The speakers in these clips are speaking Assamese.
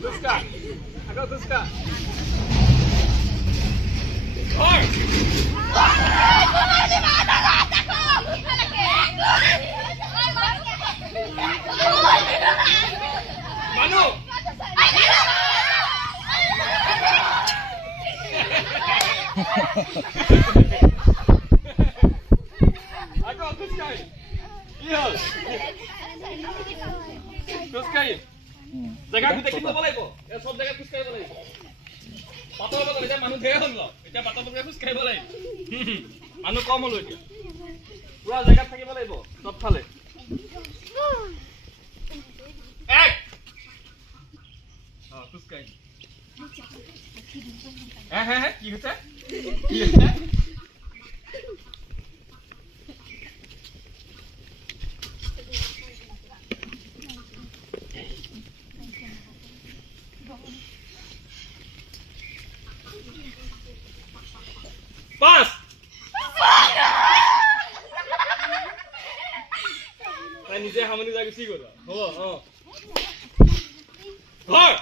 Tuska. Ako Tuska. Hoy! Manu! Ako Tuska. Iyo. Tuska. জায়গা দেখি যাব লাগিব এ সব জায়গা খুশ কৰিব লাগিব পাতল পাতল এটা মানুহ ধেৰ হ'ল এটা পাতল পাতল খুশ কৰিব লাগিব মানুহ কম হ'ল এতিয়া পুৰা জায়গা থাকিব লাগিব সব ফালে এক খুশ কাই হ্যাঁ কি হচ্ছে Pass! তাই নিজে হামনি যা গুচি গ'ল হ'ব ঘৰ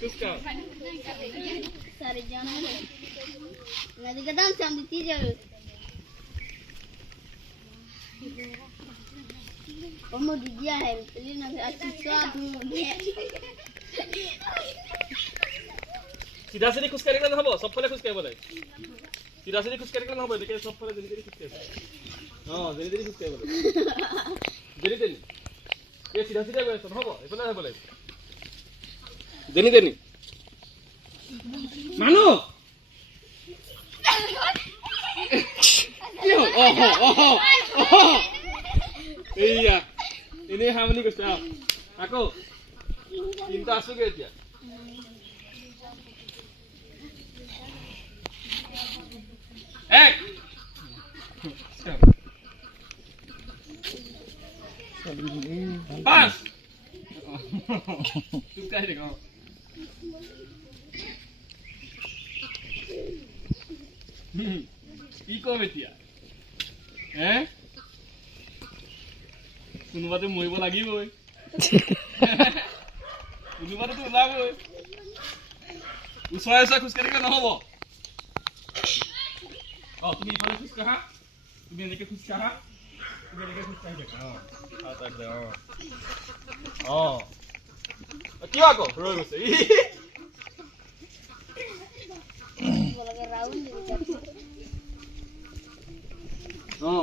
কুস্কা सारे जाना है नदी का दाम शाम दी जावे हम दिया है लेना अच्छी स्वाद में सीधा सीधी खुश करिले নহব সবফালে খুশ কৰিব লাগে सीधा सीधी खुश करिলে নহব এদিকে সবফালে জেলি জেলি খুশ কৰিব জেলি জেলি খুশ কৰিব লাগে জেলি জেলি এ सीधा सीधा গৈ আছে নহব এফালে যাব লাগে জেনি জেনি মানু কি হল এইয়া এনে হামনি কৈছে আকৌ চিন্তা আছোগে এতিয়া এক পাঁচ তুই কাই রে কি কম এতিয়া কোনোবাতে মৰিব লাগিবই কোনোবাতেতো ওলাবই ওচৰে ওচৰে খোজকাঢ়িলে নহব তুমি ইফালে খোজকাঢ়া তুমি এনেকে খোজকাঢ়া তুমি এনেকে খোজকাঢ়ি থাকা কিয় আকৌ ৰৈ গৈছে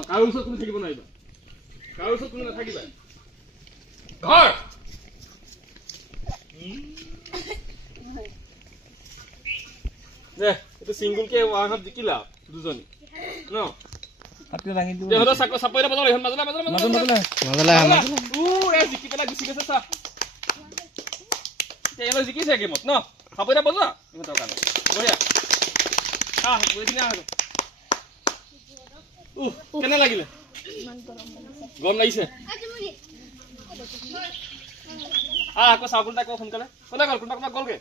কাৰো ওচৰত তুমি থাকিব নোৱাৰিবা কাৰো ওচৰত তুমি নাথাকিবা ঘৰ এইটো চিংগুলকে ওৱানত জিকিলা দুজনী ন আপনি ৰাঙি দিব দেহৰ চাপইৰা বজাল এখন মাজলা জিকি পেলাই গুচি গৈছে চা এতিয়া জিকিছে গেমত ন চাপইৰা বজা ইহঁতৰ কাৰণে বঢ়িয়া গৈছিনে কেনে লাগিলে গৰম লাগিছে আকৌ চাউলটা আকৌ সোনকালে কোনে গ'ল কোনোবা গ'লগে